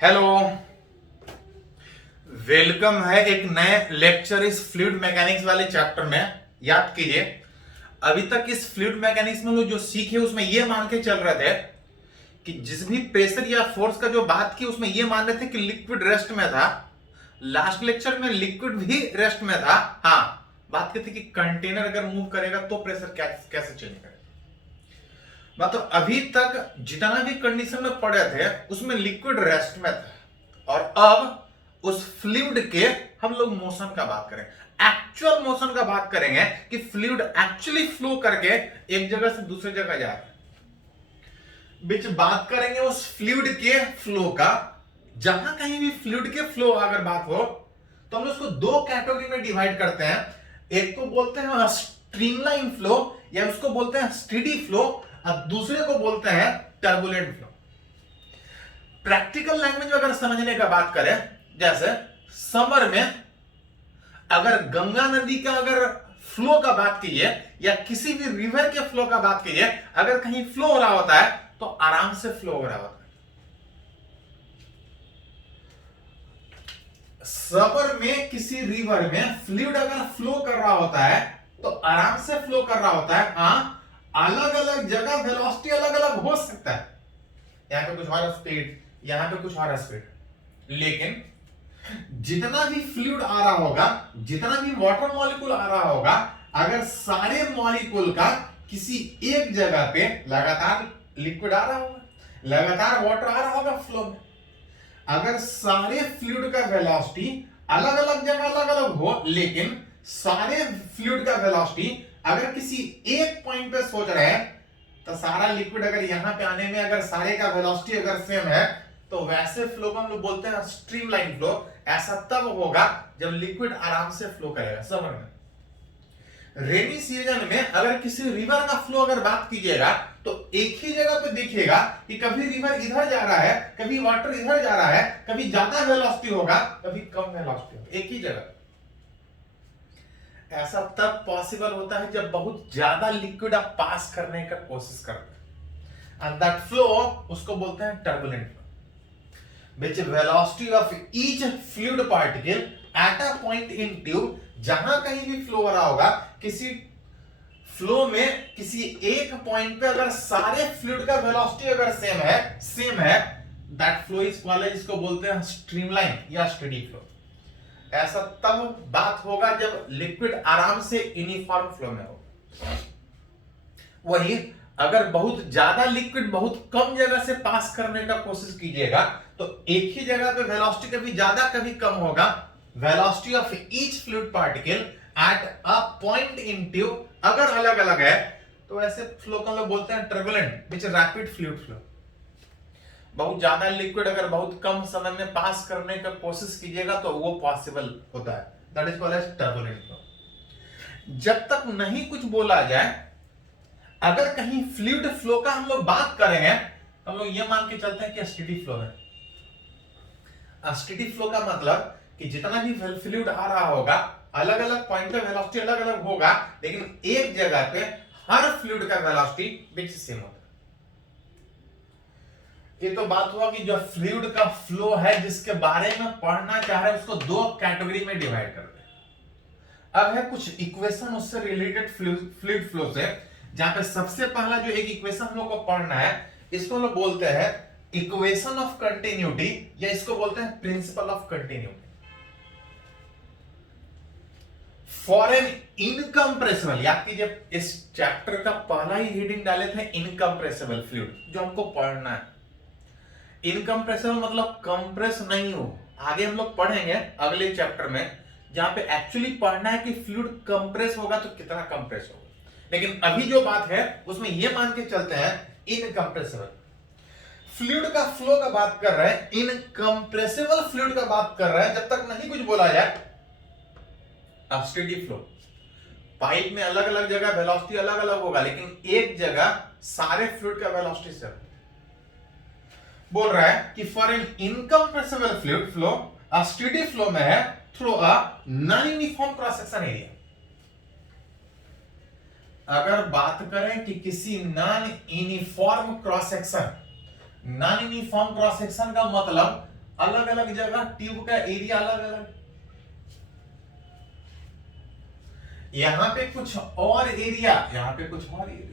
Hello, welcome है एक नए लेक्चर इस फ्लूइड मैकेनिक्स वाले चैप्टर में। याद कीजिए, अभी तक इस फ्लूइड मैकेनिक्स में लोग जो सीखे उसमें ये मान के चल रहे थे कि जिस भी प्रेशर या फोर्स का जो बात की उसमें ये मान रहे थे कि लिक्विड रेस्ट में था। लास्ट लेक्चर में लिक्विड भी रेस्ट में था। हाँ, बात की थी कि कंटेनर अगर मूव करेगा तो प्रेशर कैसे चेंज करेगा। मतलब अभी तक जितना भी कंडीशन में पड़े थे उसमें लिक्विड रेस्ट में था, और अब उस फ्लूइड के हम लोग मोशन का बात करें, एक्चुअल मोशन का बात करेंगे कि फ्लूइड एक्चुअली फ्लो करके एक जगह से दूसरी जगह जा रहा है। बीच बात करेंगे उस फ्लूइड के फ्लो का। जहां कहीं भी फ्लूइड के फ्लो अगर बात हो तो हम उसको दो कैटेगरी में डिवाइड करते हैं। एक को बोलते हैं स्ट्रीमलाइन फ्लो या उसको बोलते हैं स्टेडी फ्लो, और दूसरे को बोलते हैं टर्बुलेंट फ्लो। प्रैक्टिकल लैंग्वेज में अगर समझने का बात करें, जैसे समर में अगर गंगा नदी का अगर फ्लो का बात कीजिए या किसी भी रिवर के फ्लो का बात कीजिए, अगर कहीं फ्लो हो रहा होता है तो आराम से फ्लो हो रहा होता है। समर में किसी रिवर में फ्लूइड अगर फ्लो कर रहा होता है तो आराम से फ्लो कर रहा होता है। हाँ, अलग अलग जगह वेलोसिटी अलग अलग हो सकता है, यहां पे कुछ और स्पीड, यहां पे कुछ और स्पीड, लेकिन जितना भी फ्लूइड आ रहा होगा, जितना भी वाटर मॉलिक्यूल आ रहा होगा, अगर सारे मॉलिक्यूल का किसी एक जगह पे लगातार लिक्विड आ रहा होगा, लगातार वाटर आ रहा होगा फ्लो में, अगर सारे फ्लूइड का वेलोसिटी अलग अलग जगह अलग अलग हो, लेकिन सारे फ्लूइड का वेलोसिटी अगर किसी एक पॉइंट पे सोच रहे हैं, तो सारा लिक्विड अगर यहां पे आने में अगर सारे का वेलोसिटी अगर सेम है तो वैसे फ्लो को हम लोग बोलते हैं स्ट्रीमलाइन फ्लो। ऐसा तब होगा जब लिक्विड आराम से फ्लो करेगा। समझ में? रेनी सीजन में अगर किसी रिवर का फ्लो अगर बात कीजिएगा तो एक ही जगह पे देखिएगा कि कभी रिवर इधर जा रहा है, कभी वाटर इधर जा रहा है, कभी ज्यादा वेलोसिटी होगा, कभी कम वेलोसिटी होगा, एक ही जगह। ऐसा तब पॉसिबल होता है जब बहुत ज्यादा लिक्विड आप पास करने का कोशिश करते हैं, एंड दैट फ्लो उसको बोलते हैं turbulent flow, which velocity of each fluid particle at a point in tube. जहां कहीं भी फ्लो हो रहा होगा, किसी फ्लो में किसी एक पॉइंट पे अगर सारे फ्लूइड का वेलोसिटी अगर सेम है, दैट फ्लो इज कॉल्ड, इसको बोलते हैं स्ट्रीमलाइन या स्टेडी फ्लो। ऐसा तब बात होगा जब लिक्विड आराम से यूनिफॉर्म फ्लो में हो। वही अगर बहुत ज्यादा लिक्विड बहुत कम जगह से पास करने का कोशिश कीजिएगा तो एक ही जगह पे वेलोसिटी कभी ज्यादा कभी कम होगा। Velocity of each fluid particle at a point in tube अगर अलग अलग है तो ऐसे फ्लो को हम लोग बोलते हैं turbulent, which rapid fluid flow. बहुत ज्यादा लिक्विड अगर बहुत कम समय में पास करने का कोशिश कीजिएगा तो वो पॉसिबल होता है, that is called as turbulent flow. जब तक नहीं कुछ बोला जाए, अगर कहीं फ्लूइड फ्लो का हम लोग बात करेंगे हम लोग ये मान के चलते हैं कि स्टेडी फ्लो है। स्टेडी फ्लो का मतलब कि जितना भी फ्लूइड आ रहा होगा, अलग अलग पॉइंट पे वेलोसिटी अलग अलग होगा, लेकिन एक जगह पे हर फ्लूइड का वेलोसिटी बिल्कुल सेम होगा। ये तो बात हुआ कि जो फ्लूइड का फ्लो है जिसके बारे में पढ़ना चाह रहे हैं उसको दो कैटेगरी में डिवाइड करते हैं। अब है कुछ इक्वेशन उससे रिलेटेड फ्लूइड फ्लो से, जहां पे सबसे पहला जो एक इक्वेशन हम लोग को पढ़ना है, इसको हम लोग बोलते हैं इक्वेशन ऑफ कंटिन्यूटी या इसको बोलते हैं principle of continuity. For an incompressible, याद कीजिए इस चैप्टर का पहला ही हेडिंग डाले थे इनकम्प्रेसिबल फ्लूइड, जो हमको पढ़ना है। इनकम्प्रेसिबल मतलब कंप्रेस नहीं हो, आगे हम लोग पढ़ेंगे अगले चैप्टर में, जहां पे एक्चुअली पढ़ना है कि फ्लूइड कंप्रेस होगा तो कितना कंप्रेस होगा। लेकिन अभी जो बात है उसमें यह मान के चलते हैं इनकम्प्रेसिबल फ्लूइड का फ्लो का बात कर रहे हैं, इनकम्प्रेसिबल फ्लूइड का बात कर रहे हैं। जब तक नहीं कुछ बोला जाए, स्टेडी फ्लो, पाइप में अलग अलग जगह वेलोसिटी अलग अलग होगा, लेकिन एक जगह सारे फ्लूइड का वेलोसिटी से बोल रहा है कि for an incompressible fluid flow a steady flow में है through a non uniform cross section area. अगर बात करें कि किसी non uniform cross section, non uniform cross section का मतलब अलग अलग जगह ट्यूब का एरिया अलग अलग, यहां पे कुछ और एरिया, यहां पे कुछ और एरिया,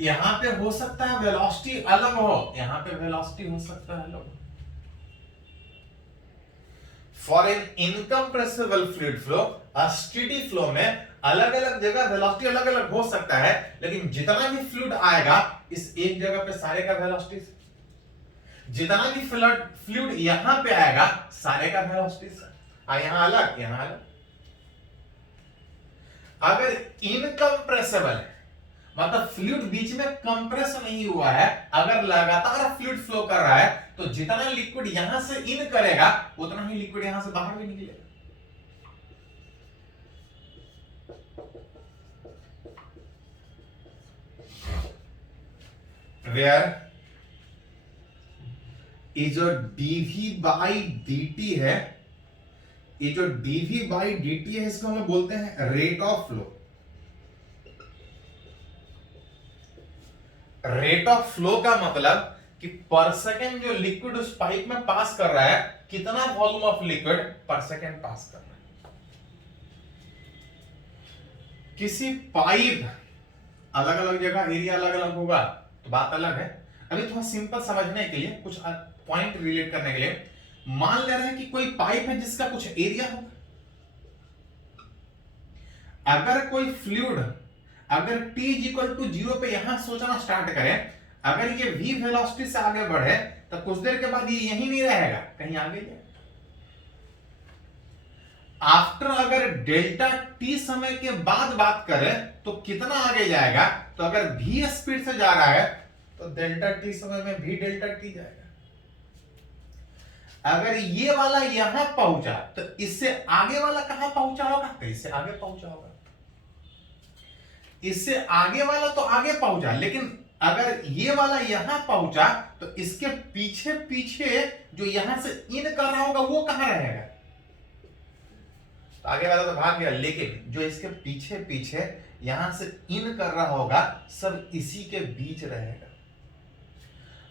यहां पे हो सकता है वेलोसिटी अलग हो, यहां पे वेलोसिटी हो सकता है अलग। For an incompressible fluid flow, steady flow में अलग अलग जगह वेलोसिटी अलग अलग हो सकता है, लेकिन जितना भी फ्लूइड आएगा इस एक जगह पे सारे का वेलोसिटी, जितना भी फ्लूइड यहां पे आएगा सारे का वेलोसिटी यहां अलग यहां अलग। अगर इनकम्प्रेसिबल है मतलब फ्लूइड बीच में कंप्रेस नहीं हुआ है, अगर लगातार फ्लूइड फ्लो कर रहा है तो जितना लिक्विड यहां से इन करेगा उतना ही लिक्विड यहां से बाहर भी निकलेगा। वेयर ये जो dv बाई dt है, ये जो dv बाई dt है इसको हम बोलते हैं rate of flow. Rate of flow का मतलब कि पर सेकेंड जो लिक्विड उस पाइप में पास कर रहा है, कितना वॉल्यूम ऑफ लिक्विड पर सेकेंड पास कर रहा है। किसी पाइप अलग अलग जगह एरिया अलग अलग होगा तो बात अलग है। अभी थोड़ा सिंपल समझने के लिए, कुछ पॉइंट रिलेट करने के लिए, मान ले रहे हैं कि कोई पाइप है जिसका कुछ एरिया होगा। अगर कोई फ्लूइड अगर t इक्वल टू 0 पे यहां सोचना स्टार्ट करें, अगर ये v वेलोसिटी से आगे बढ़े तो कुछ देर के बाद ये यहीं नहीं रहेगा, कहीं आगे जाएगा। आफ्टर अगर डेल्टा t समय के बाद बात करें तो कितना आगे जाएगा, तो अगर v स्पीड से जा रहा है तो डेल्टा t समय में v डेल्टा t जाएगा। अगर ये वाला यहां पहुंचा तो इससे आगे वाला कहां पहुंचा होगा, तो इससे आगे पहुंचा होगा। इससे आगे वाला तो आगे पहुंचा, लेकिन अगर ये वाला यहां पहुंचा तो इसके पीछे पीछे जो यहां से इन कर रहा होगा वो कहां रहेगा, तो आगे वाला तो भाग गया, लेकिन जो इसके पीछे पीछे यहां से इन कर रहा होगा सब इसी के बीच रहेगा।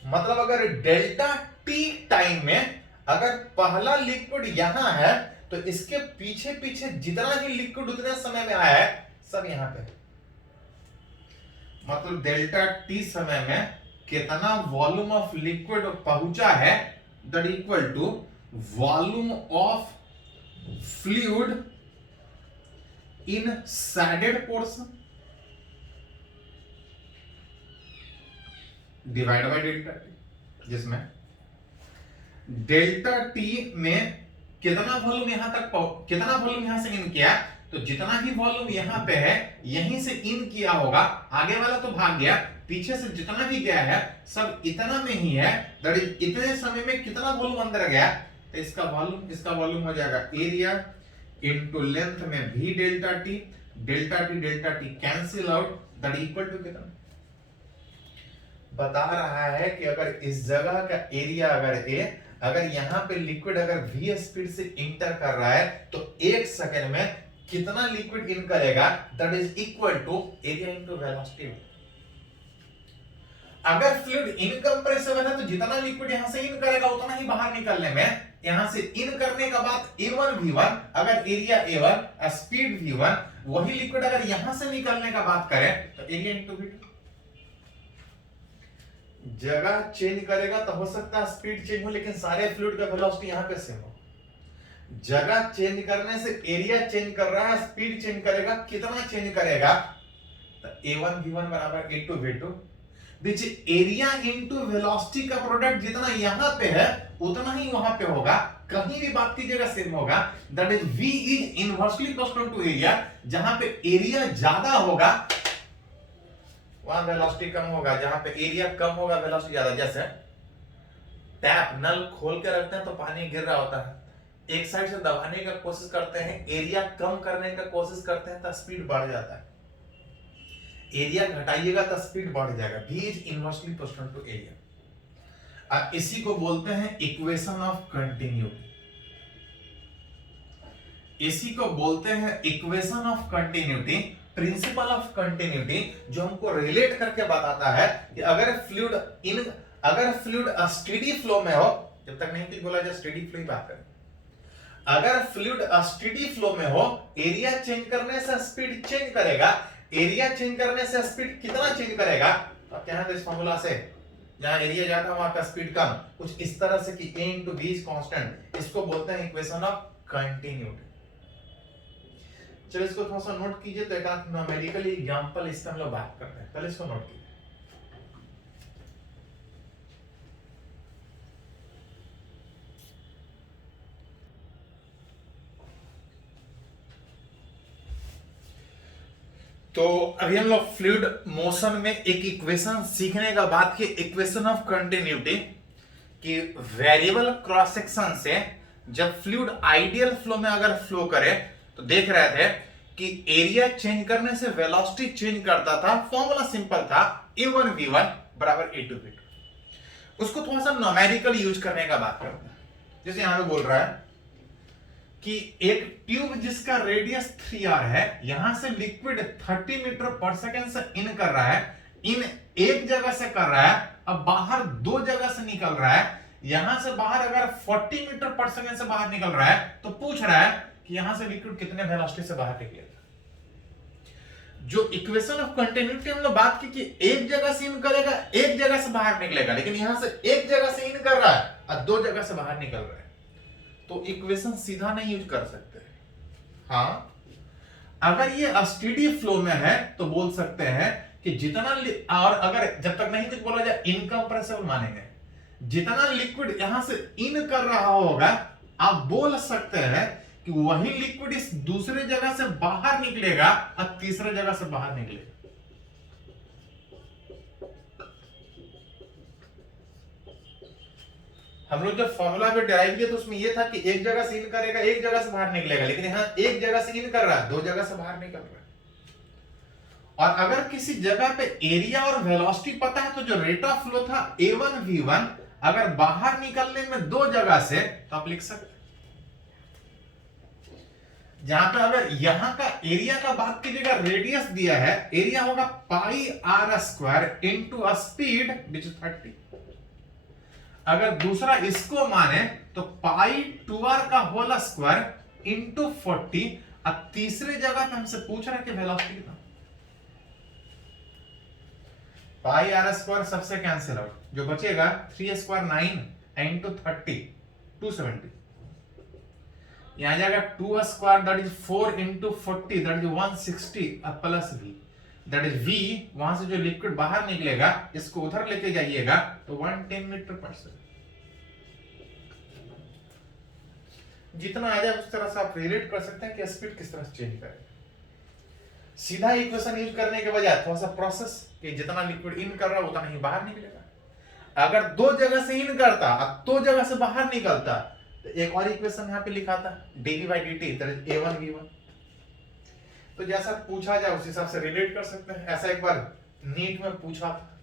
मतलब अगर डेल्टा टी टाइम में अगर पहला लिक्विड यहां है तो इसके पीछे पीछे जितना भी लिक्विड उतने समय में आया है सब यहां पे। मतलब डेल्टा टी समय में कितना वॉल्यूम ऑफ लिक्विड पहुंचा है, that equal to volume of fluid in shaded portion divide by delta t, जिसमें डेल्टा टी में कितना वॉल्यूम कितना वॉल्यूम यहां से इन किया, तो जितना भी वॉल्यूम यहां पे है यहीं से इन किया होगा, आगे वाला तो भाग गया, पीछे से जितना भी गया है सब इतना में ही है, दैट इज इतने समय में कितना वॉल्यूम अंदर गया, तो इसका वॉल्यूम हो जाएगा एरिया इनटू लेंथ में v delta t cancel out, that equal to कितना बता रहा है कि अगर इस जगह का एरिया अगर यहां पे लिक्विड अगर v स्पीड से इंटर कर रहा है तो एक सेकंड में कितना लिक्विड इन करेगा, that is equal to area into velocity. अगर फ्लूइड इनकम्प्रेसिबल है तो जितना लिक्विड यहां से इन करेगा उतना ही बाहर निकलने में, यहां से इन करने के बाद a1 v1 अगर एरिया a1 स्पीड v1, वही लिक्विड अगर यहां से निकलने का बात करें तो एरिया इनटू v2। जगह चेंज करेगा तो हो सकता है स्पीड चेंज हो, लेकिन सारे फ्लूइड का वेलोसिटी यहां पे सेम हो। जगह चेंज करने से एरिया चेंज कर रहा है, स्पीड चेंज करेगा, कितना चेंज करेगा, तो a1 v1 बराबर a2 v2, which area into velocity का प्रोडक्ट जितना यहां पे है उतना ही वहां पे होगा, कहीं भी बात कीजिएगा सेम होगा, that is v is inversely proportional to area. जहां पे एरिया ज्यादा होगा वहां वेलोसिटी कम होगा, जहां पे एरिया कम होगा वेलोसिटी ज्यादा। जैसे टैप नल खोल के रखते हैं तो पानी गिर रहा होता है, एक साइड से दबाने का कोशिश करते हैं, एरिया कम करने का कोशिश करते हैं तो स्पीड बढ़ जाता है, एरिया घटाइएगा तो स्पीड बढ़ जाएगा। v is inversely proportional to area. इसी को बोलते हैं इक्वेशन ऑफ कंटिन्यूटी, इसी को बोलते हैं equation of continuity, principal of continuity, जो हमको रिलेट करके बताता है कि अगर फ्लूइड अगर फ्लूइड स्टेडी फ्लो में हो, जब तक नहीं कुछ बोला जाए स्टेडी फ्लो की बात करें, अगर फ्लूइड स्टेडी फ्लो में हो, एरिया चेंज करने से स्पीड चेंज करेगा, एरिया चेंज करने से स्पीड कितना चेंज करेगा, तो आप क्या इस फॉर्मूला से जहां एरिया जाता है वहां पे स्पीड कम, कुछ इस तरह से कि a into v is constant, इसको बोलते हैं इक्वेशन ऑफ कंटिन्यूटी। चलो इसको थोड़ा सा नोट कीजिए, तो एक आध न्यूमेरिकली एग्जांपल इस पे हम लोग बात करते हैं, पहले इसको नोट कीजिए। तो अभी हम लोग फ्लूइड मोशन में एक इक्वेशन सीखने का बात की, इक्वेशन ऑफ कंटिन्यूटी कि वेरिएबल क्रॉस सेक्शन से जब फ्लूइड आइडियल फ्लो में अगर फ्लो करे तो देख रहे थे कि एरिया चेंज करने से वेलोसिटी चेंज करता था। फॉर्मूला सिंपल था, a1v1 बराबर a2v2। उसको थोड़ा सा न्यूमेरिकल यूज करने का बात करते हैं। जैसे यहां पे बोल रहा है कि एक ट्यूब जिसका रेडियस 3r है, यहां से लिक्विड 30 मीटर पर सेकेंड से इन कर रहा है, इन एक जगह से कर रहा है, अब बाहर दो जगह से निकल रहा है। यहां से बाहर अगर 40 मीटर पर सेकेंड से बाहर निकल रहा है तो पूछ रहा है कि यहां से लिक्विड कितने वेलोसिटी से बाहर निकलेगा। जो इक्वेशन ऑफ कंटिन्यूटी हम लोग बात की कि एक जगह से इन करेगा, एक जगह से बाहर निकलेगा, लेकिन यहां से एक जगह से इन कर रहा है और दो जगह से बाहर निकल रहा है, तो इक्वेशन सीधा नहीं यूज कर सकते। हाँ, अगर ये स्टेडी फ्लो में है तो बोल सकते हैं कि जितना, और अगर जब तक नहीं कुछ बोला जाए इनकंप्रेसिबल मानेंगे, जितना लिक्विड यहां से इन कर रहा होगा, आप बोल सकते हैं कि वही लिक्विड इस दूसरे जगह से बाहर निकलेगा और तीसरे जगह से बाहर निकलेगा। हम लोग जब फॉर्मूला पे डिराइव किया तो उसमें ये था कि एक जगह से इन करेगा, एक जगह से बाहर निकलेगा, लेकिन यहां एक जगह से इन कर रहा है, दो जगह से बाहर निकल रहा है। और अगर किसी जगह पे एरिया और वेलोसिटी पता है तो जो रेट ऑफ फ्लो था a1v1, अगर बाहर निकलने में दो जगह से, तो आप लिख सकते हैं जहां पे अगर यहां का एरिया का बात कीजिएगा, रेडियस दिया है, एरिया होगा पाई r square into speed which is 30। अगर दूसरा इसको माने तो पाई 2r का होल स्क्वायर इंटू 40, अब तीसरे जगह पे हमसे पूछ रहा है कि वेलोसिटी कितना। पाई r स्क्वायर सबसे कैंसिल आउट, जो बचेगा 3 स्क्वायर 9 इंटू 30 270, यहां जाएगा 2 square that is 4 into 40 that is 160 plus v that is v, वहां से जो लिक्विड बाहर निकलेगा इसको उधर लेके जाइएगा तो 110 मीटर पर सेकेंड। जितना आ जाए उस तरह से आप रिलेट कर सकते हैं कि स्पीड किस तरह से चेंज करेगा। सीधा इक्वेशन यूज करने के बजाय थोड़ा सा प्रोसेस कि जितना लिक्विड इन कर रहा है उतना ही बाहर निकलेगा। अगर दो जगह से इन करता और दो जगह से बाहर निकलता तो एक और इक्वेशन यहाँ पे लिखा था dv by dt that is a1v1। तो जैसा पूछा जाए उस हिसाब से रिलेट कर सकते हैं। ऐसा एक बार नीट में पूछा था,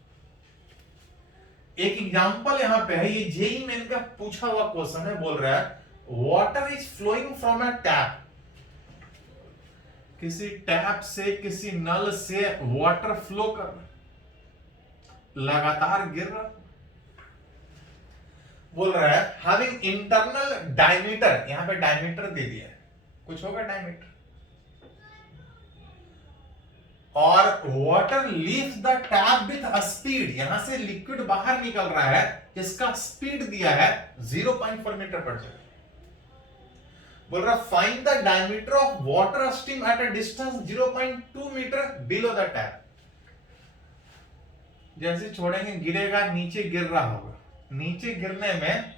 एक एग्जांपल यहाँ पे है, ये जेईई मेन का पूछा हुआ क्वेश्चन है। बोल रहा है water is flowing from a tap, किसी टैप से किसी नल से वाटर फ्लो कर रहा, लगातार गिर रहा। बोल रहा है हैविंग इंटरनल डायमीटर, यहां पे डायमीटर दे दिया है, कुछ होगा डायमीटर, और water leaves the tap with a speed, यहां से लिक्विड बाहर निकल रहा है, इसका स्पीड दिया है 0.4 मीटर पर सेकंड। बोल रहा find the diameter of water stream at a distance 0.2 metre below the tap. जैसे छोड़ेंगे गिरेगा, नीचे गिर रहा होगा, नीचे गिरने में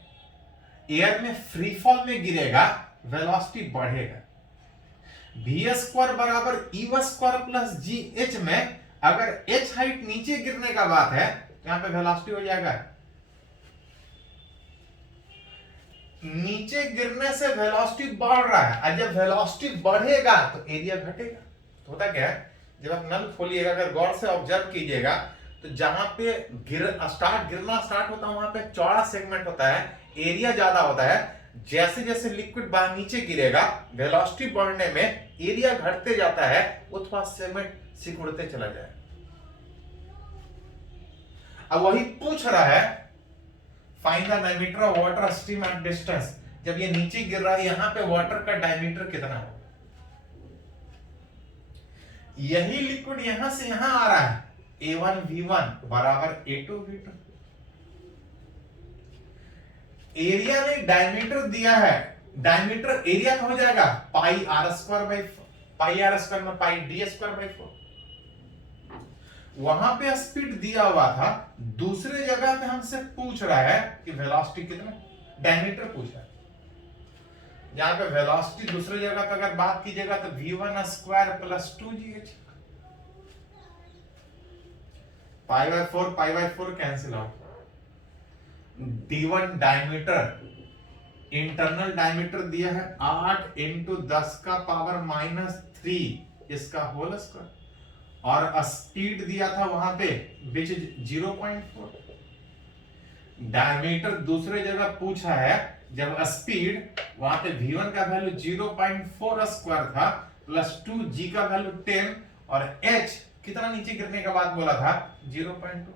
एयर में फ्री फॉल में गिरेगा, वेलोसिटी बढ़ेगा। v स्क्वायर बराबर e स्क्वायर प्लस जी एच में अगर h हाइट नीचे गिरने का बात है तो यहां पे वेलोसिटी हो जाएगा, नीचे गिरने से वेलोसिटी बढ़ रहा है, और जब वेलोसिटी बढ़ेगा तो एरिया घटेगा। तो होता क्या है, जब आप नल खोलिएगा, अगर गौर से ऑब्जर्व कीजिएगा तो जहां पे गिरना स्टार्ट होता है वहां पे चौड़ा सेगमेंट होता है, एरिया ज्यादा होता है। जैसे जैसे लिक्विड बाहर नीचे गिरेगा, वेलोसिटी बढ़ने में एरिया घटते जाता है, वो थोड़ा सेगमेंट सिकुड़ते चला जाए। अब वही पूछ रहा है find the diameter of water stream at distance. जब ये नीचे गिर रहा है, यहां पे वाटर का डायमीटर कितना हो, यही लिक्विड यहां से यहां आ रहा है, A1 V1 बराबर A2 V2। एरिया ने डायमीटर दिया है, डायमीटर एरिया का हो जाएगा pi r square by, pi r square में पाई डी स्क्वायर बाई 4। वहां पे स्पीड दिया हुआ था, दूसरे जगह पे हमसे पूछ रहा है कि वेलोसिटी कितना, डायमीटर पूछ रहा है। जहां पे वेलोसिटी दूसरे जगह पे अगर बात कीजिएगा तो v1 square plus 2gh, pi by 4 cancel out. d1 diameter, internal diameter दिया है 8 इंटू 10 का पावर -3 इसका होल स्क्वायर, और स्पीड दिया था वहां पे विच 0.4। डायमीटर दूसरे जगह पूछा है, जब स्पीड वहां पे v1 का वैल्यू 0.4 स्क्वायर था प्लस 2g का वैल्यू 10, और h कितना नीचे गिरने के बाद बोला था 0.2।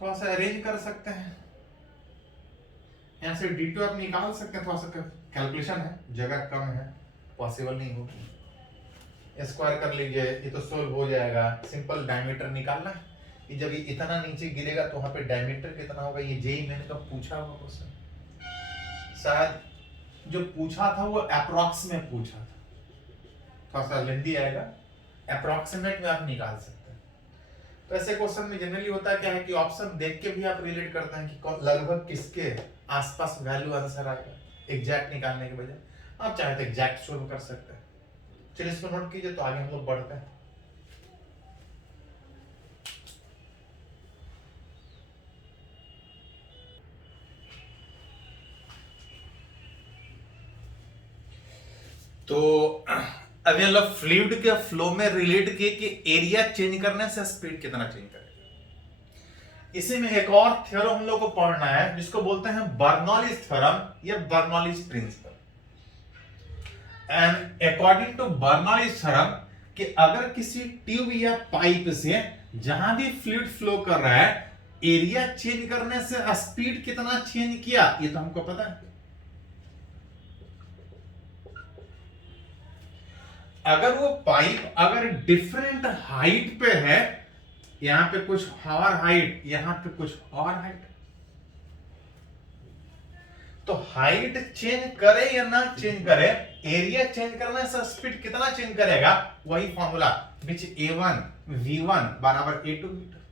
थोड़ा सा अरेंज कर सकते हैं, यहां से d2 आप निकाल सकते हैं, थोड़ा सा कैलकुलेशन है, जगह कम है, पॉसिबल नहीं होगी। स्क्वायर कर लीजिए, ये तो सोल्व हो जाएगा। सिंपल डायमीटर निकालना है कि जब ये इतना नीचे गिरेगा तो वहां पे डायमीटर कितना होगा। ये जेई मैंने कब पूछा होगा क्वेश्चन, शायद जो पूछा था वो अप्रॉक्स में पूछा था, थोड़ा सा लेंदी आएगा, अप्रॉक्सीमेट में आप निकाल सकते हैं। तो ऐसे क्वेश्चन में जनरली होता क्या है कि ऑप्शन देख के भी आप रिलेट करते हैं कि लगभग किसके आसपास वैल्यू आंसर आएगा, एग्जैक्ट निकालने के बजाय आप चाहे तो एग्जैक्ट सोल्व कर सकते हैं। चलिए इसको नोट कीजिए, तो आगे हम लोग बढ़ते हैं। तो अभी हम लोग फ्लूइड के फ्लो में रिलेट किए कि एरिया चेंज करने से स्पीड कितना चेंज करेगा। इसी में एक और थ्योरम हम लोग को पढ़ना है जिसको बोलते हैं बर्नौलीज थ्योरम या Bernoulli's principle. And according to Bernoulli's theorem कि अगर किसी ट्यूब या पाइप से जहां भी फ्लूइड फ्लो कर रहा है, एरिया चेंज करने से स्पीड कितना चेंज किया, ये तो हमको पता है। अगर वो पाइप अगर डिफरेंट हाइट पे है, यहां पे कुछ और हाइट, यहां पे कुछ और हाइट, तो हाइट चेंज करे या ना चेंज करे, एरिया चेंज करने से स्पीड कितना चेंज करेगा, वही फॉर्मूला विच A1 V1 बराबर A2 V2।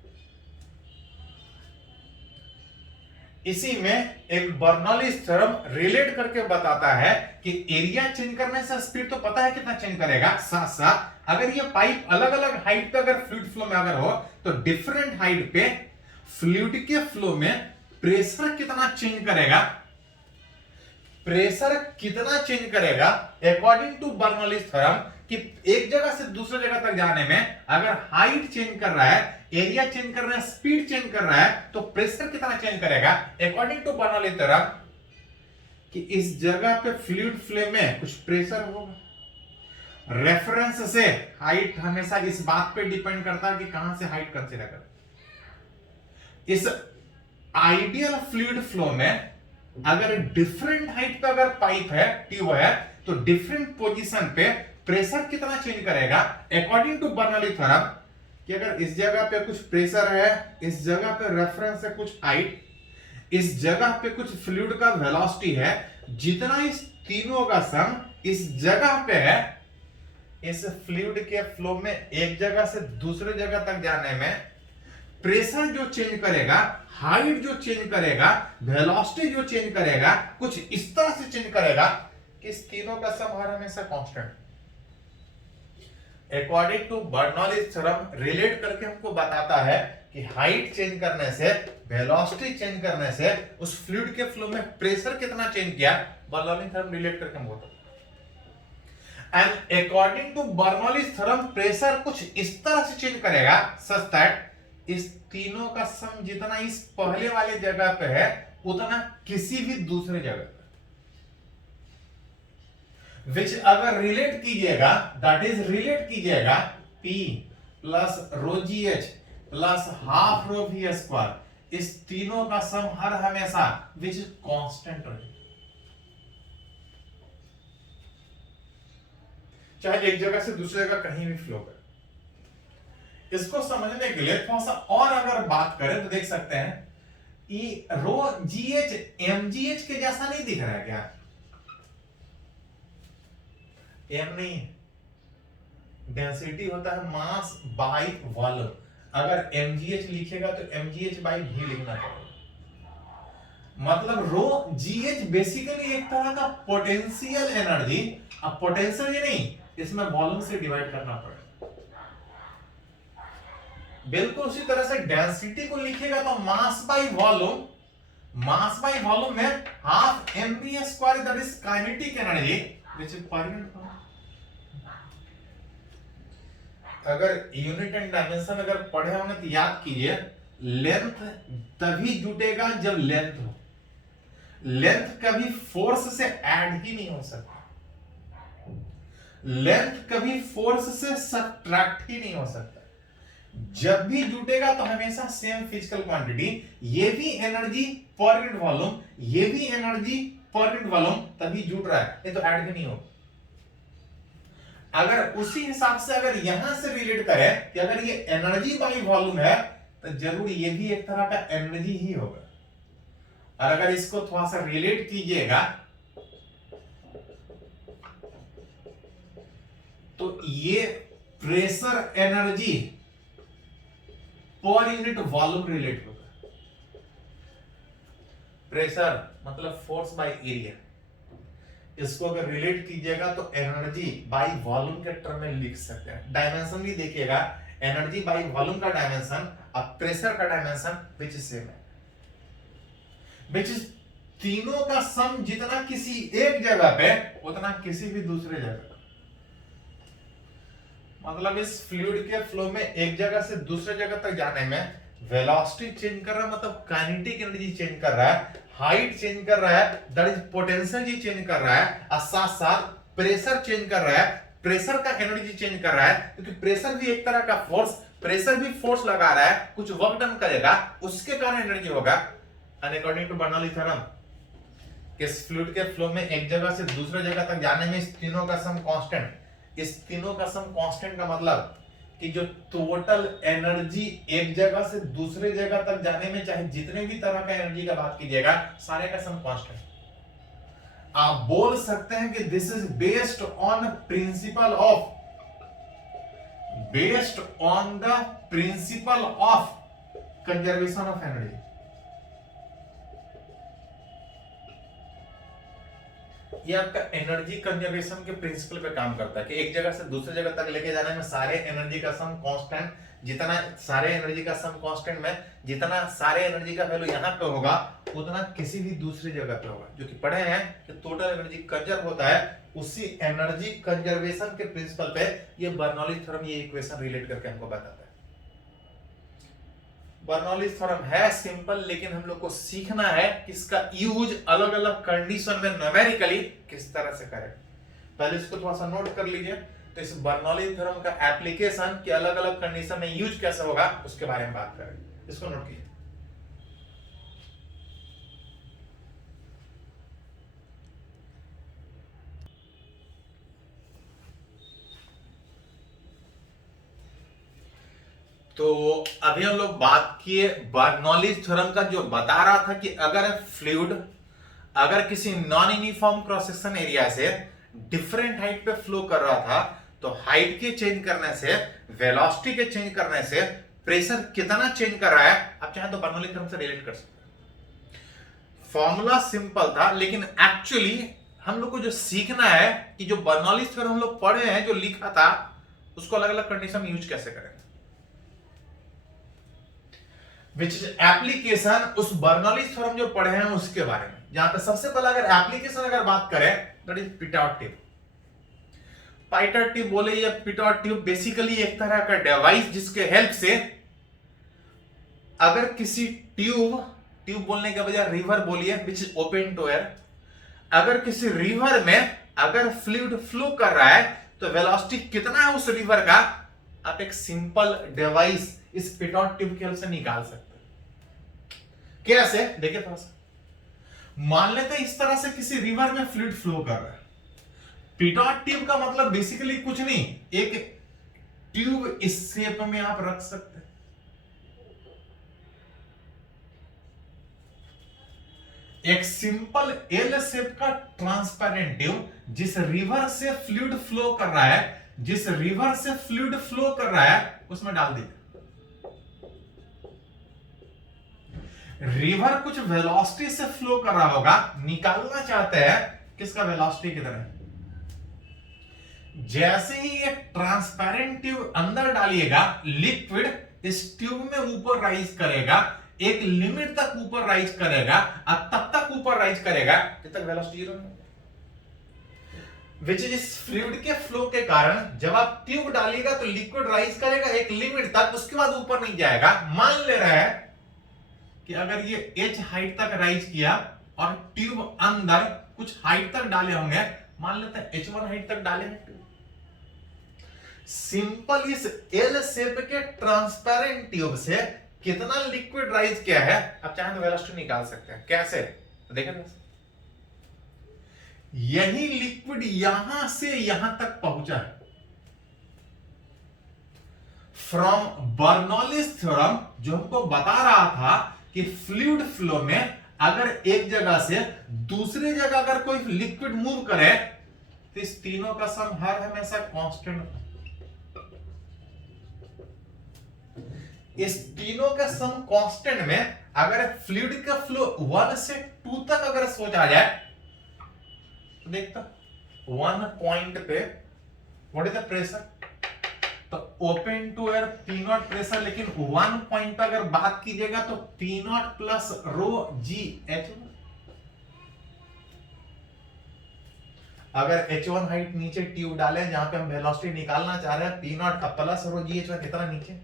इसी में एक बर्नौलीज थ्योरम रिलेट करके बताता है कि एरिया चेंज करने से स्पीड तो पता है कितना चेंज करेगा, साथ साथ अगर ये पाइप अलग अलग हाइट पे अगर फ्लूइड फ्लो में अगर हो तो डिफरेंट हाइट पे फ्लूइड के फ्लो में प्रेशर कितना चेंज करेगा, प्रेशर कितना चेंज करेगा अकॉर्डिंग टू बर्नौलीज थ्योरम कि एक जगह से दूसरे जगह तक जाने में अगर हाइट चेंज कर रहा है, एरिया चेंज कर रहा है, स्पीड चेंज कर रहा है, तो प्रेशर कितना चेंज करेगा अकॉर्डिंग टू बर्नौलीज थ्योरम कि इस जगह पे फ्लूइड फ्लो में कुछ प्रेशर होगा। रेफरेंस से हाइट हमेशा इस बात पे डिपेंड करता है कि कहां से हाइट कंसीडर करें। इस आइडियल फ्लूइड फ्लो में अगर डिफरेंट हाइट पे अगर पाइप है, ट्यूब है, तो डिफरेंट पोजीशन पे प्रेशर कितना चेंज करेगा अकॉर्डिंग टू बर्नौलीज थ्योरम कि अगर इस जगह पे कुछ प्रेशर है, इस जगह पे रेफरेंस है कुछ हाइट, इस जगह पे कुछ फ्लूइड का वेलोसिटी है, जितना इस तीनों का सम इस जगह पे है, इस फ्लूइड के फ्लो में एक जगह से दूसरे जगह तक जाने में प्रेशर जो चेंज करेगा, हाइट जो चेंज करेगा, वेलोसिटी जो चेंज करेगा, कुछ इस तरह से चेंज करेगा कि इस तीनों का सम हर हमेशा constant. According to Bernoulli's theorem relate करके हमको बताता है कि हाइट चेंज करने से, वेलोसिटी चेंज करने से उस फ्लूइड के फ्लो में प्रेशर कितना चेंज किया, बर्नौलीज थ्योरम रिलेट करके हमको बताता है। And according to Bernoulli's theorem pressure कुछ इस तरह से चेंज करेगा सच दैट इस तीनों का सम जितना इस पहले वाले जगह पे है उतना किसी भी दूसरे जगह पे, विच अगर रिलेट कीजिएगा, दैट इज रिलेट कीजिएगा P plus rho g h plus half rho v square, इस तीनों का सम हर हमेशा विच इज कांस्टेंट रहेगा, चाहे एक जगह से दूसरी जगह कहीं भी फ्लो करे। इसको समझने के लिए थोड़ा सा और अगर बात करें तो देख सकते हैं rho g h m g h के जैसा नहीं दिख रहा है क्या? एम नहीं है, डेंसिटी होता है मास बाय वॉल्यूम। अगर mgh लिखेगा तो mgh बाय v लिखना पड़ेगा। मतलब रो gh बेसिकली एक तरह का पोटेंशियल एनर्जी, अब पोटेंशियल ही नहीं, इसमें वॉल्यूम से डिवाइड करना पड़ेगा। बिल्कुल उसी तरह से डेंसिटी को लिखेगा तो mass by volume, mass by volume में half mv square that is kinetic energy which is per unit. अगर यूनिट एंड डायमेंशन अगर पढ़े होंगे तो याद कीजिए, लेंथ तभी जुटेगा जब लेंथ हो, लेंथ कभी फोर्स से ऐड ही नहीं हो सकता, लेंथ कभी फोर्स से सब्ट्रैक्ट ही नहीं हो सकता। जब भी जुटेगा तो हमेशा सेम फिजिकल क्वांटिटी, ये भी एनर्जी पर यूनिट वॉल्यूम, ये भी एनर्जी पर यूनिट वॉल्यूम, तभी जुट रहा है, ये तो ऐड भी नहीं होगा। अगर उसी हिसाब से अगर यहां से रिलेट करें कि अगर ये एनर्जी बाय वॉल्यूम है तो जरूर ये भी एक तरह का एनर्जी ही होगा। और अगर इसको थोड़ा सा रिलेट कीजिएगा तो ये pressure energy per unit volume relate होगा। प्रेशर मतलब फोर्स बाय एरिया, इसको अगर रिलेट कीजिएगा तो एनर्जी बाय वॉल्यूम के टर्म में लिख सकते हैं। डायमेंशन भी देखिएगा, एनर्जी बाय वॉल्यूम का डायमेंशन और प्रेशर का डायमेंशन विच इज सेम है, विच इज तीनों का सम जितना किसी एक जगह पे उतना किसी भी दूसरे जगह। मतलब इस फ्लूइड के फ्लो में एक जगह से दूसरे जगह तक जाने में वेलोसिटी चेंज कर रहा है, मतलब काइनेटिक एनर्जी चेंज कर रहा है, हाइट चेंज कर रहा है, that is potential g change कर रहा है, और साथ साथ प्रेशर चेंज कर रहा है, प्रेशर का एनर्जी चेंज कर रहा है, क्योंकि प्रेशर भी एक तरह का फोर्स, प्रेशर भी फोर्स लगा रहा है, कुछ वर्क डन करेगा, उसके कारण एनर्जी होगा। And according to Bernoulli theorem कि इस फ्लूइड के फ्लो में एक जगह से दूसरे जगह तक जाने में इस तीनों का सम कांस्टेंट, इस तीनों का सम कांस्टेंट का मतलब कि जो टोटल एनर्जी एक जगह से दूसरे जगह तक जाने में चाहे जितने भी तरह का एनर्जी का बात कीजिएगा सारे का सम कांस्टेंट। आप बोल सकते हैं कि this is based on principle of, based on the principle of conservation of energy. ये आपका एनर्जी कंजर्वेशन के प्रिंसिपल पे काम करता है कि एक जगह से दूसरी जगह तक लेके जाने में सारे एनर्जी का सम कांस्टेंट, जितना सारे एनर्जी का सम कांस्टेंट में जितना सारे एनर्जी का वैल्यू यहाँ पे होगा उतना किसी भी दूसरी जगह पे होगा। जो कि पढ़े हैं कि टोटल एनर्जी कंजर्व होता है, उसी एनर्जी कंजर्वेशन के प्रिंसिपल पे ये बर्नौली थ्योरम ये इक्वेशन रिलेट करके हमको बताता है। बर्नौली थ्योरम है सिंपल, लेकिन हम लोग को सीखना है कि इसका यूज अलग अलग कंडीशन में न्यूमेरिकली किस तरह से करें। पहले इसको थोड़ा सा नोट कर लीजिए। तो इस बर्नौली थ्योरम का एप्लीकेशन कि अलग अलग कंडीशन में यूज कैसे होगा उसके बारे में बात करें। इसको नोट कीजिए। तो अभी हम लोग बात किए बर्नौली थ्योरम का, जो बता रहा था कि अगर फ्लूइड अगर किसी non uniform cross section area से डिफरेंट हाइट पे फ्लो कर रहा था तो हाइट के चेंज करने से, वेलोसिटी के चेंज करने से प्रेशर कितना चेंज कर रहा है आप चाहे तो बर्नौली थ्योरम से रिलेट कर सकते हैं। फॉर्मूला सिंपल था, लेकिन एक्चुअली हम लोग को जो सीखना है कि जो बर्नौली थ्योरम हम लोग पढ़े हैं, जो लिखा था, उसको अलग अलग कंडीशन में यूज कैसे करें, विच इज एप्लीकेशन उस बर्नौली थ्योरम जो पढ़े हैं उसके बारे में। जहां पे सबसे पहले अगर एप्लीकेशन अगर बात करें that is pitot tube. Pitot tube बोले या पिटॉट ट्यूब बेसिकली एक तरह का डिवाइस जिसके हेल्प से अगर किसी ट्यूब बोलने के बजाय रिवर बोलिए which is open to air, अगर किसी रिवर में अगर फ्लूइड फ्लो कर रहा है तो वेलोसिटी कितना है उस रिवर का आप एक सिंपल डिवाइस इस पिटॉट ट्यूब की हेल्प से निकाल सकते हैं। कैसे? देखिए थोड़ा सा, मान लेते हैं इस तरह से किसी रिवर में फ्लूइड फ्लो कर रहा है। पिटॉट ट्यूब का मतलब बेसिकली कुछ नहीं, एक ट्यूब इस शेप में आप रख सकते हैं। एक सिंपल एल शेप का ट्रांसपेरेंट ट्यूब जिस रिवर से फ्लूइड फ्लो कर रहा है, जिस रिवर से फ्लूइड फ्लो कर रहा है उसमें डाल दीजिए। रिवर कुछ वेलोसिटी से फ्लो कर रहा होगा, निकालना चाहते हैं किसका वेलोसिटी कितना है। जैसे ही एक ट्रांसपेरेंट ट्यूब अंदर डालिएगा, लिक्विड इस ट्यूब में ऊपर राइज करेगा, एक लिमिट तक ऊपर राइज करेगा, अब तब तक ऊपर राइज करेगा जब तक वेलोसिटी 0 नहीं। विच इज फ्लूइड के फ्लो के कारण जब आप ट्यूब डालिएगा तो लिक्विड राइज करेगा एक लिमिट तक, उसके बाद ऊपर नहीं जाएगा। मान ले रहा है कि अगर ये h हाइट तक राइज किया और ट्यूब अंदर कुछ हाइट तक डाले होंगे, मान लेते हैं h1 हाइट तक डाले हैं ट्यूब। सिंपल इस एल शेप के ट्रांसपेरेंट ट्यूब से कितना लिक्विड राइज किया है, आप चाहें तो वेलोसिटी निकाल सकते हैं। कैसे? तो देखें, यही लिक्विड यहां से यहां तक पहुंचा है। फ्रॉम बर्नौलीज थ्योरम जो हमको बता रहा था कि फ्लूइड फ्लो में अगर एक जगह से दूसरी जगह अगर कोई लिक्विड मूव करे तो इस तीनों का सम हर हमेशा कांस्टेंट, इस तीनों का सम कांस्टेंट में अगर फ्लूइड का फ्लो 1 से 2 तक अगर सोच आ जाए तो देखता 1 पॉइंट पे व्हाट इज द प्रेशर, तो open to air P0 pressure, लेकिन 1 पॉइंट पर अगर बात कीजिएगा तो P0 प्लस रो जी H1। अगर H1 हाइट नीचे ट्यूब डालें जहां पे हम वेलोसिटी निकालना चाह रहे हैं, P0 प्लस रो जी H1 कितना नीचे।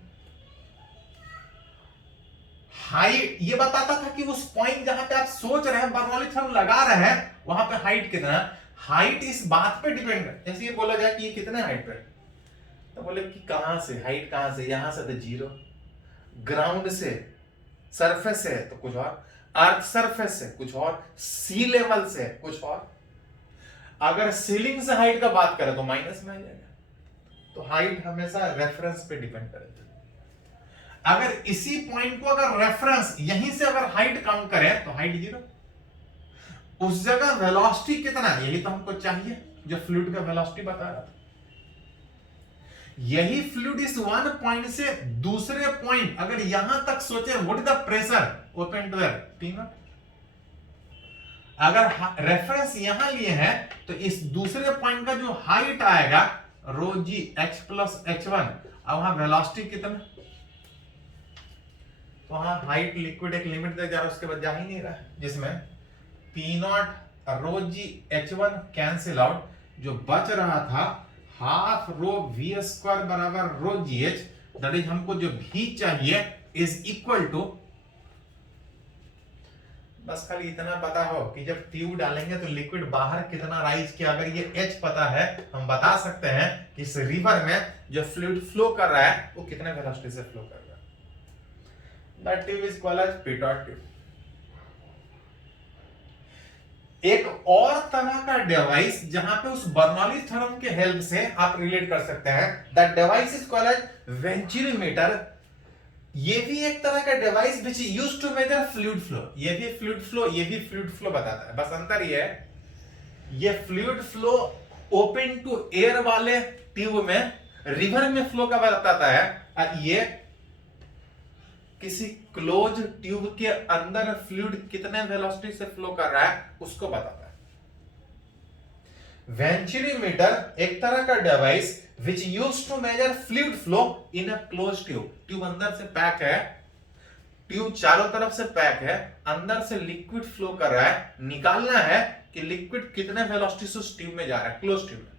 हाइट ये बताता था कि उस पॉइंट जहां पे आप सोच रहे हैं, बर्नौली थ्योरम लगा रहे हैं, वहां पे हाइट कितना है। हाइट इस बात पे डिपेंड है, जैसे ये बोला जाए कि ये कितने हाइट पे, तो बोले कि कहां से, हाइट कहां से, यहां से तो 0, ग्राउंड से, सरफेस से तो कुछ और, अर्थ सरफेस से कुछ और, सी लेवल से कुछ और। अगर सीलिंग से हाइट का बात करें तो माइनस में आ जाएगा। तो हाइट हमेशा रेफरेंस पे डिपेंड करेगी। अगर इसी पॉइंट को अगर रेफरेंस यहीं से अगर हाइट काउंट करें तो हाइट 0, उस जगह वेलोसिटी कितना, यही तो हमको चाहिए जो फ्लूइड का वेलोसिटी बता रहा था। यही फ्लूइड इस 1 पॉइंट से दूसरे पॉइंट अगर यहां तक सोचे, what is the pressure open to air P0। अगर रेफरेंस यहां लिए हैं तो इस दूसरे पॉइंट का जो हाइट आएगा रो जी H प्लस H1, अब वहां वेलोसिटी कितना, तो वहां हाइट लिक्विड एक लिमिट तक जा रहा है, उसके बाद जा ही नहीं रहा है, जिसमें P0 रो जी H1 कैंसिल आउट, जो बच रहा था हाफ रो V स्क्वायर बराबर रो GH, दैट इज हमको जो भी चाहिए इज इक्वल टू, बस खाली इतना पता हो कि जब ट्यूब डालेंगे तो लिक्विड बाहर कितना राइज किया। अगर ये H पता है, हम बता सकते हैं कि इस रिवर में जो फ्लूइड फ्लो कर रहा है वो कितने वेलोसिटी से फ्लो कर रहा है। That tube is called as pitot tube. एक और तरह का डिवाइस जहां पे उस बर्नौली थ्योरम के हेल्प से आप रिलेट कर सकते हैं, that device is called as venturimeter. ये भी एक तरह का device which used to measure fluid flow. ये भी फ्लूइड फ्लो, ये भी फ्लूइड फ्लो बताता है, बस अंतर ये है ये fluid flow open to air वाले ट्यूब में, रिवर में फ्लो का बताता है, और ये किसी क्लोज ट्यूब के अंदर फ्लूइड कितने वेलोसिटी से फ्लो कर रहा है उसको बताता है। वेंचुरीमीटर एक तरह का device which used to measure fluid flow in a closed tube। Tube अंदर से पैक है, ट्यूब चारों तरफ से पैक है, अंदर से लिक्विड फ्लो कर रहा है, निकालना है कि लिक्विड कितने वेलोसिटी से उस ट्यूब में जा रहा है, क्लोज ट्यूब में।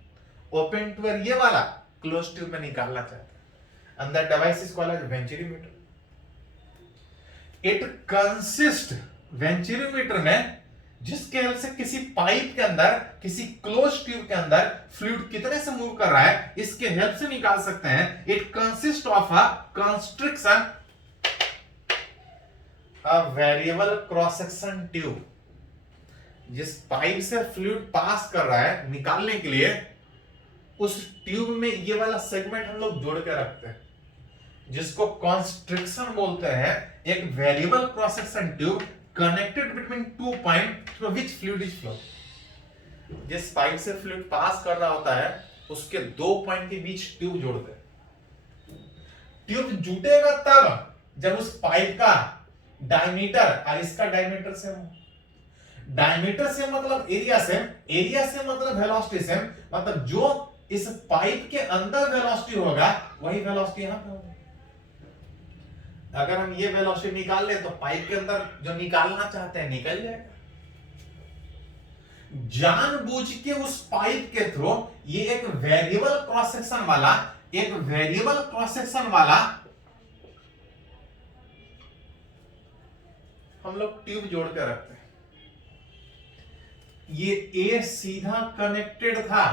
ओपन टू एयर ये वाला क्लोज ट्यूब में निकालना चाहता है, and that device is called as venturimeter. It consist, venturimeter में जिसके हेल्प से किसी पाइप के अंदर, किसी क्लोज ट्यूब के अंदर फ्लूइड कितने से मूव कर रहा है, इसके हेल्प से निकाल सकते हैं। It consist of a constriction, a variable cross section tube. जिस पाइप से फ्लूइड पास कर रहा है, निकालने के लिए उस ट्यूब में ये वाला सेगमेंट हम लोग जोड़ के रखते हैं, जिसको कंस्ट्रिक्शन बोलते हैं। एक variable cross section tube connected between 2 point through which fluid is flow. जिस पाइप से फ्लूइड पास कर रहा होता है, उसके 2 पॉइंट के बीच ट्यूब जोड़ते हैं। ट्यूब जुटेगा तब जब उस पाइप का डायमीटर और इसका डायमीटर सेम हो। डायमीटर से मतलब एरिया सेम, एरिया से मतलब वेलोसिटी सेम, मतलब जो इस पाइप के अंदर वेलोसिटी होगा वही वेलोसिटी यहां पे होगा। अगर हम ये वेलोसिटी निकाल ले तो पाइप के अंदर जो निकालना चाहते हैं निकल जाएगा। जानबूझ के उस पाइप के थ्रू ये एक वेरिएबल क्रॉस सेक्शन वाला, एक वेरिएबल क्रॉस सेक्शन वाला हम लोग ट्यूब जोड़ के रखते हैं। ये ए सीधा कनेक्टेड था,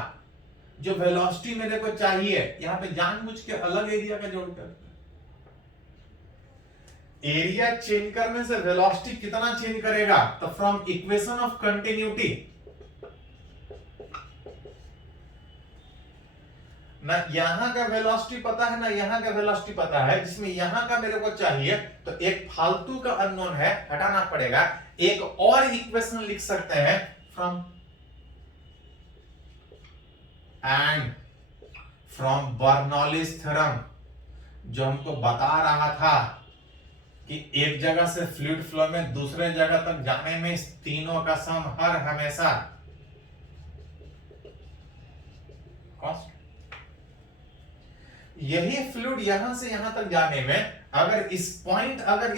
जो वेलोसिटी मेरे को चाहिए यहां पे जानबूझ के अलग एरिया का जोड़ कर। एरिया चेंज करने से वेलोसिटी कितना चेंज करेगा, तो फ्रॉम इक्वेशन ऑफ कंटिन्यूटी ना यहां का वेलोसिटी पता है ना यहां का वेलोसिटी पता है, जिसमें यहां का मेरे को चाहिए तो एक फालतू का अननोन है, हटाना पड़ेगा। एक और इक्वेशन लिख सकते हैं from and from Bernoulli's theorem, जो हमको बता रहा था कि एक जगह से फ्लूइड फ्लो में दूसरे जगह तक जाने में इस तीनों का सम हर हमेशा कॉस्ट। यही फ्लूइड यहां से यहां तक जाने में अगर इस पॉइंट, अगर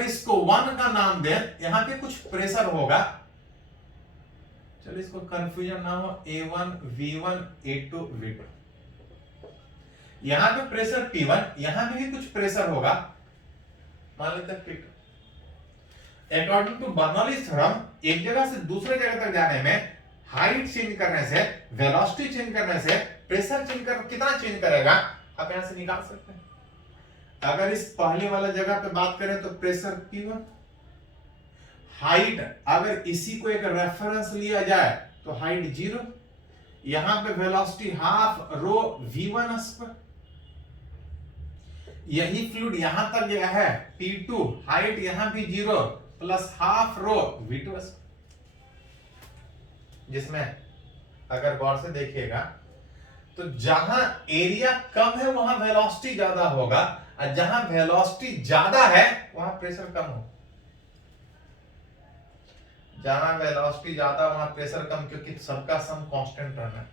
इसको 1 का नाम दें, यहां पे कुछ प्रेशर होगा, चलो इसको कंफ्यूजन ना हो, A1 V1 A2 V2, यहां पे प्रेशर P1, यहां पे भी कुछ प्रेशर होगा, मान लेते हैं P2। According to Bernoulli's theorem, एक जगह से दूसरे जगह तक जाने में हाइट चेंज करने से, वेलोसिटी चेंज करने से प्रेशर चेंज कर कितना चेंज करेगा, आप यहां से निकाल सकते हैं। अगर इस पहले वाला जगह पे बात करें तो प्रेशर P1, हाइट अगर इसी को एक रेफरेंस लिया जाए तो हाइट 0, यहां पे velocity half rho V1 square, यही फ्लूइड यहां तक गया है P2, हाइट यहां भी 0 plus half rho V2 square, जिसमें अगर गौर से देखिएगा तो जहां एरिया कम है वहां वेलोसिटी ज्यादा होगा, और जहां वेलोसिटी ज्यादा है वहां प्रेशर कम होगा। जहां वेलोसिटी ज्यादा वहां प्रेशर कम, क्योंकि सबका सम कांस्टेंट रहना है।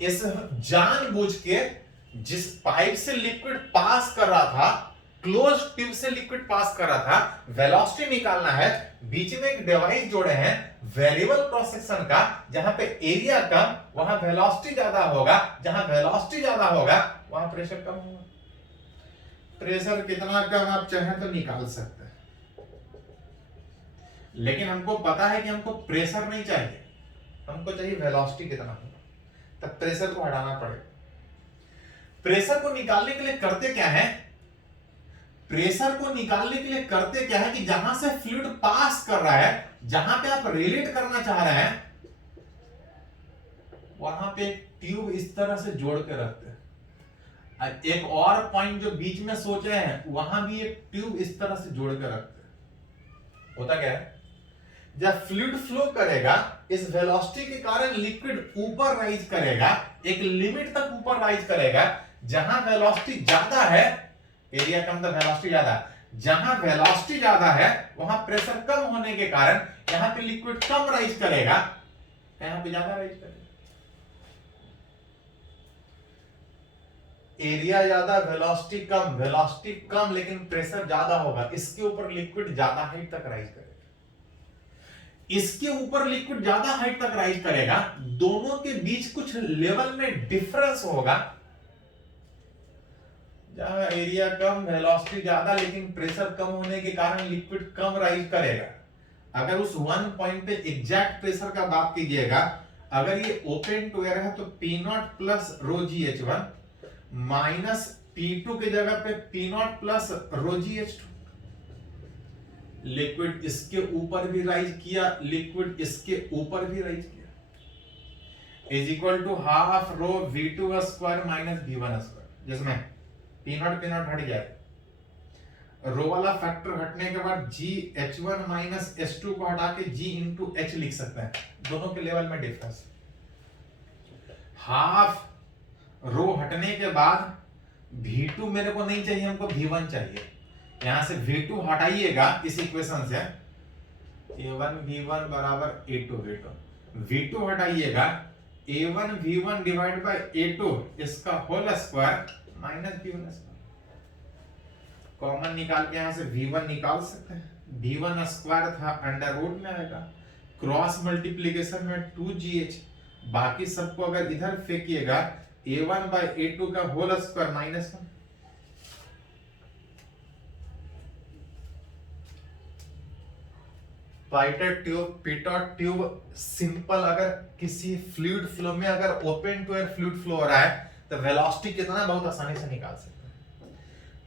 इस जानबूझ के जिस पाइप से लिक्विड पास कर रहा था, क्लोज ट्यूब से लिक्विड पास कर रहा था, वेलोसिटी निकालना है, बीच में एक डिवाइस जोड़े हैं वेरिएबल क्रॉस सेक्शन का, जहां पे एरिया कम वहां वेलोसिटी ज्यादा होगा, जहां वेलोसिटी ज्यादा होगा वहां प्रेशर कम होगा। प्रेशर कितना कम आप चाहें तो निकाल सकते हैं, लेकिन हमको पता है कि हमको प्रेशर नहीं चाहिए, हमको चाहिए वेलोसिटी कितना होगा, तब प्रेशर को हटाना पड़ेगा। प्रेशर को निकालने के लिए करते क्या है, प्रेशर को निकालने के लिए करते क्या है कि जहां से फ्लूइड पास कर रहा है, जहां पे आप रिलेट करना चाह रहे हैं, वहां पे ट्यूब इस तरह से जोड़ के रखते हैं। एक और पॉइंट जो बीच में सोच रहे हैं, वहां भी एक ट्यूब इस तरह से जोड़ के रखते हैं। होता क्या है, जब फ्लूइड फ्लो करेगा, इस वेलोसिटी के कारण लिक्विड ऊपर राइज करेगा, एक लिमिट तक ऊपर राइज करेगा। जहां वेलोसिटी ज्यादा है, एरिया कम तो वेलोसिटी ज्यादा, जहां वेलोसिटी ज्यादा है वहां प्रेशर कम होने के कारण यहां पे लिक्विड कम राइज करेगा, यहां पे ज्यादा राइज करेगा। एरिया ज्यादा, वेलोसिटी कम लेकिन प्रेशर ज्यादा होगा, इसके ऊपर लिक्विड ज्यादा हाइट तक राइज करेगा, इसके ऊपर लिक्विड ज्यादा हाइट तक राइज करेगा, दोनों के बीच कुछ लेवल में डिफरेंस होगा, जहां एरिया कम वेलोसिटी ज्यादा लेकिन प्रेशर कम होने के कारण लिक्विड कम राइज करेगा। अगर उस वन पॉइंट पे एग्जैक्ट प्रेशर का बात कीजिएगा, अगर ये ओपन टू एयर है तो P0 प्लस रो GH1 माइनस P2 की जगह पे P0 प्लस रो GH2। लिक्विड इसके ऊपर भी राइज किया, लिक्विड इसके ऊपर भी राइज किया, is equal to half rho V2 square minus V1 square, जिसमें P0 हट जाए, रो वाला फैक्टर हटने के बाद GH1 माइनस S2 को हटा के G इंटू H लिख सकते हैं, दोनों के लेवल में डिफरेंस। हाफ रो हटने के बाद V2 मेरे को नहीं चाहिए, हमको V1 चाहिए। यहां से V2 हटाइएगा इस इक्वेशन से, A1 V1 बराबर A2 V2, V2 हटाइएगा A1 V1 divide by A2 इसका whole square minus V1 square. Common निकाल के यहां से V1 निकाल सकते हैं, V1 स्क्वायर था अंडर रूट में आएगा, क्रॉस मल्टीप्लिकेशन में 2GH, बाकी सबको अगर इधर फेंकिएगा A1 बाय A2 का whole square minus 1। Pitot tube, pitot tube simple, अगर किसी फ्लूइड फ्लो में अगर open to air fluid flow हो रहा है तो वेलोसिटी कितना बहुत आसानी से निकाल सकते हैं।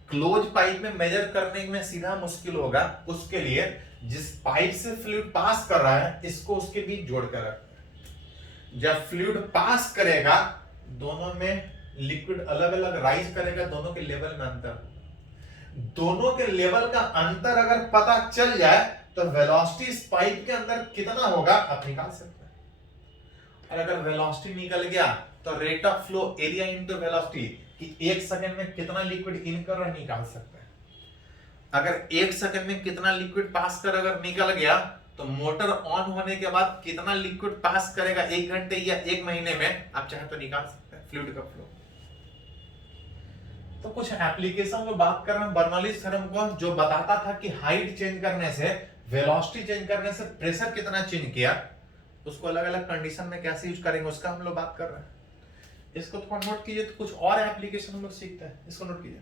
क्लोज पाइप में मेजर करने में सीधा मुश्किल होगा, उसके लिए जिस पाइप से फ्लूइड पास कर रहा है इसको उसके बीच जोड़ कर रखते हैं। जब फ्लूइड पास करेगा दोनों में लिक्विड अलग अलग राइज करेगा, दोनों के लेवल में अंतर, दोनों के लेवल का अंतर अगर पता चल जाए तो वेलोसिटी इस पाइप के अंदर कितना होगा आप निकाल सकते हैं। और अगर वेलोसिटी निकल गया तो rate of flow area into velocity कि 1 सेकंड में कितना लिक्विड इन कर रहा निकाल सकते हैं। अगर 1 सेकंड में कितना लिक्विड पास कर अगर निकल गया तो मोटर ऑन होने के बाद कितना लिक्विड पास करेगा 1 घंटे या 1 महीने में, आप चाहे तो निकाल सकते हैं फ्लूइड का फ्लो। तो कुछ एप्लीकेशन में बात कर रहे हैं बर्नौलीज थ्योरम को, जो बताता था कि हाइट चेंज करने से, वेलोसिटी चेंज करने से प्रेशर कितना चेंज किया, उसको अलग अलग कंडीशन में कैसे यूज करेंगे उसका हम लोग बात कर रहे हैं। इसको थोड़ा नोट कीजिए, तो कुछ और एप्लीकेशन हम लोग सीखते हैं, इसको नोट कीजिए।